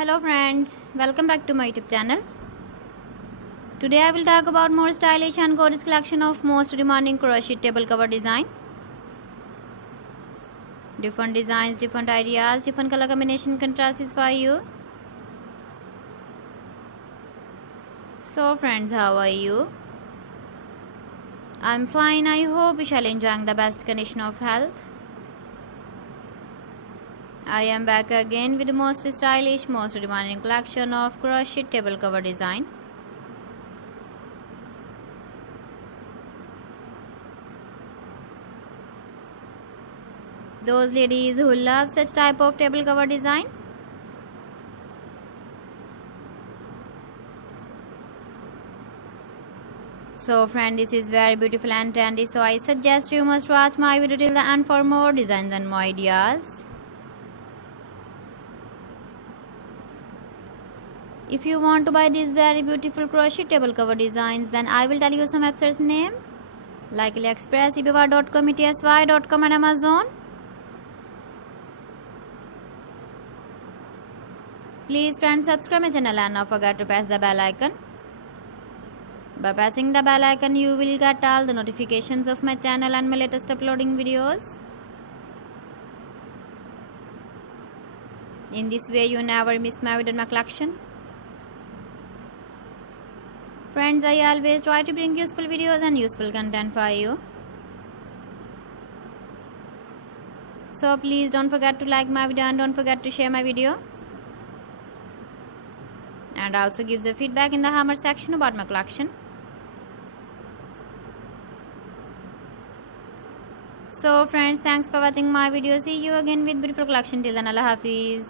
Hello friends, welcome back to my YouTube channel. Today I will talk about more stylish and gorgeous collection of most demanding crochet table cover design. Different designs, different ideas, different color combination contrasts for you. So friends, how are you? I'm fine. I hope you shall enjoy the best condition of health. I am back again with the most stylish, most demanding collection of crochet table cover design. Those ladies who love such type of table cover design, so friend, this is very beautiful and trendy, so I suggest you must watch my video till the end for more designs and more ideas. If you want to buy these very beautiful crochet table cover designs, then I will tell you some websites name like AliExpress, eBay.com, ETSY.com and Amazon. Please friends, subscribe my channel and not forget to press the bell icon. By pressing the bell icon, you will get all the notifications of my channel and my latest uploading videos. In this way, you never miss my video and my collection. Friends, I always try to bring useful videos and useful content for you. So please don't forget to like my video and don't forget to share my video. And also give the feedback in the hammer section about my collection. So friends, thanks for watching my video. See you again with beautiful collection. Till then, Allah Hafiz.